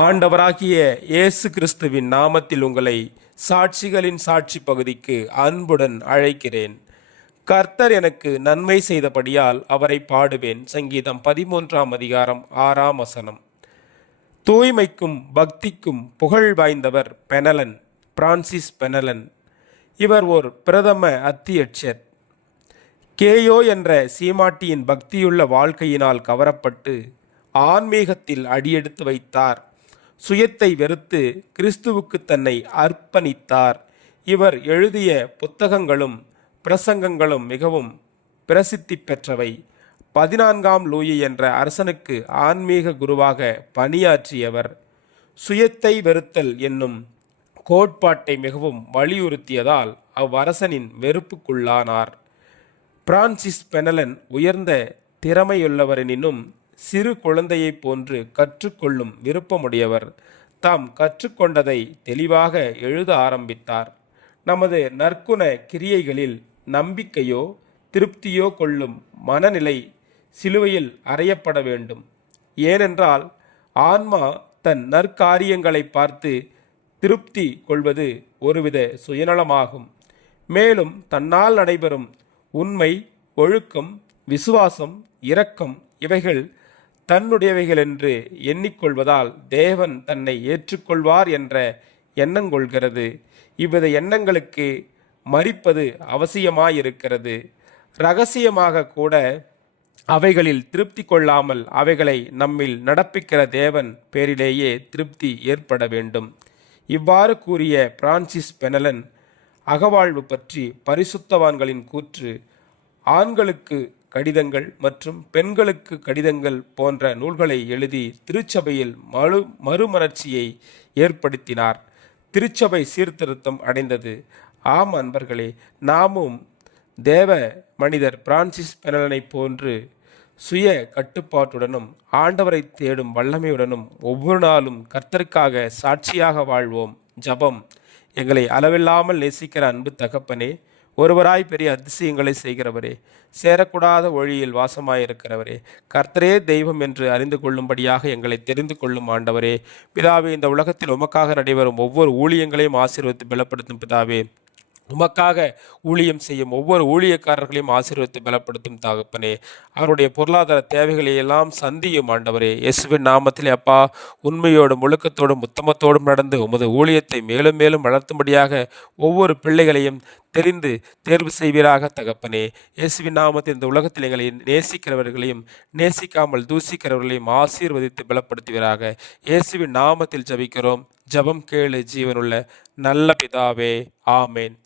ஆண்டவராகிய இயேசு கிறிஸ்துவின் நாமத்தில் உங்களை சாட்சிகளின் சாட்சி பகுதிக்கு அன்புடன் அழைக்கிறேன். கர்த்தர் எனக்கு நன்மை செய்தபடியால் அவரை பாடுவேன். சங்கீதம் 13ஆம் அதிகாரம் 6ஆம் வசனம். தூய்மைக்கும் பக்திக்கும் புகழ் வாய்ந்தவர் பெனலன், பிரான்சிஸ் பெனலன். இவர் ஒரு பிரதம அத்தியட்சர். கேயோ என்ற சீமாட்டியின் பக்தியுள்ள வாழ்க்கையினால் கவரப்பட்டு ஆன்மீகத்தில் அடியெடுத்து வைத்தார். சுயத்தை வெறுத்து கிறிஸ்துவுக்கு தன்னை அர்ப்பணித்தார். இவர் எழுதிய புத்தகங்களும் பிரசங்கங்களும் மிகவும் பிரசித்தி பெற்றவை. 14ஆம் லூயி என்ற அரசனுக்கு ஆன்மீக குருவாக பணியாற்றியவர். சுயத்தை வெறுத்தல் என்னும் கோட்பாட்டை மிகவும் வலியுறுத்தியதால் அவ்வரசனின் வெறுப்புக்குள்ளானார். பிரான்சிஸ் பெனலன் உயர்ந்த திறமையுள்ளவரெனினும் சிறு குழந்தையைப் போன்று கற்றுக்கொள்ளும் விருப்பமுடையவர். தாம் கற்றுக்கொண்டதை தெளிவாக எழுத ஆரம்பித்தார். நமது நற்குண கிரியைகளில் நம்பிக்கையோ திருப்தியோ கொள்ளும் மனநிலை சிலுவையில் அறையப்பட வேண்டும். ஏனென்றால் ஆன்மா தன் நற்காரியங்களை பார்த்து திருப்தி கொள்வது ஒருவித சுயநலமாகும். மேலும் தன்னால் நடைபெறும் உண்மை, ஒழுக்கம், விசுவாசம், இரக்கம் இவைகள் தன்னுடையவைகள் என்று எண்ணிக்கொள்வதால் தேவன் தன்னை ஏற்றுக்கொள்வார் என்ற எண்ணங்கொள்கிறது. இவ்வித எண்ணங்களுக்கு மரிப்பது அவசியமாயிருக்கிறது. இரகசியமாக கூட அவைகளில் திருப்தி கொள்ளாமல் அவைகளை நம்மில் நடப்பிக்கிற தேவன் பேரிலேயே திருப்தி ஏற்பட வேண்டும். இவ்வாறு கூறிய பிரான்சிஸ் பெனலன் அகவாழ்வு பற்றி பரிசுத்தவான்களின் கூற்று, ஆண்களுக்கு கடிதங்கள் மற்றும் பெண்களுக்கு கடிதங்கள் போன்ற நூல்களை எழுதி திருச்சபையில் மறுமலர்ச்சியை ஏற்படுத்தினார். திருச்சபை சீர்திருத்தம் அடைந்தது. ஆம் அன்பர்களே, நாமும் தேவ மனிதர் பிரான்சிஸ் பெனலனை போன்று சுய கட்டுப்பாட்டுடனும் ஆண்டவரை தேடும் வல்லமையுடனும் ஒவ்வொரு நாளும் கர்த்தருக்காக சாட்சியாக வாழ்வோம். ஜபம். எங்களை அளவில்லாமல் நேசிக்கிற அன்பு தகப்பனே, ஒருவராய் பெரிய அதிசயங்களை செய்கிறவரே, சேரக்கூடாத ஒளியில் வாசமாயிருக்கிறவரே, கர்த்தரே தெய்வம் என்று அறிந்து கொள்ளும்படியாக எங்களை தெரிந்து கொள்ளும் ஆண்டவரே. பிதாவே, இந்த உலகத்தில் உமக்காக நடைபெறும் ஒவ்வொரு ஊழியங்களையும் ஆசீர்வதித்து பலப்படுத்தும் பிதாவே. உமக்காக ஊழியம் செய்யும் ஒவ்வொரு ஊழியக்காரர்களையும் ஆசீர்வதித்து பலப்படுத்தும் தகப்பனே. அவருடைய பொருளாதார தேவைகளை எல்லாம் சந்தியும் ஆண்டவரே. இயேசுவின் நாமத்திலே அப்பா, உண்மையோடும் ஒழுக்கத்தோடும் உத்தமத்தோடும் நடந்து உமது ஊழியத்தை மேலும் மேலும் வளர்த்தும்படியாக ஒவ்வொரு பிள்ளைகளையும் தெரிந்து தேர்வு செய்வீராக தகப்பனே. இயேசுவின் நாமத்தில் இந்த உலகத்தில் எங்களை நேசிக்கிறவர்களையும் நேசிக்காமல் தூசிக்கிறவர்களையும் ஆசீர்வதித்து பலப்படுத்துவீராக. இயேசுவின் நாமத்தில் ஜபிக்கிறோம். ஜபம் கேளு ஜீவனுள்ள நல்ல பிதாவே. ஆமேன்.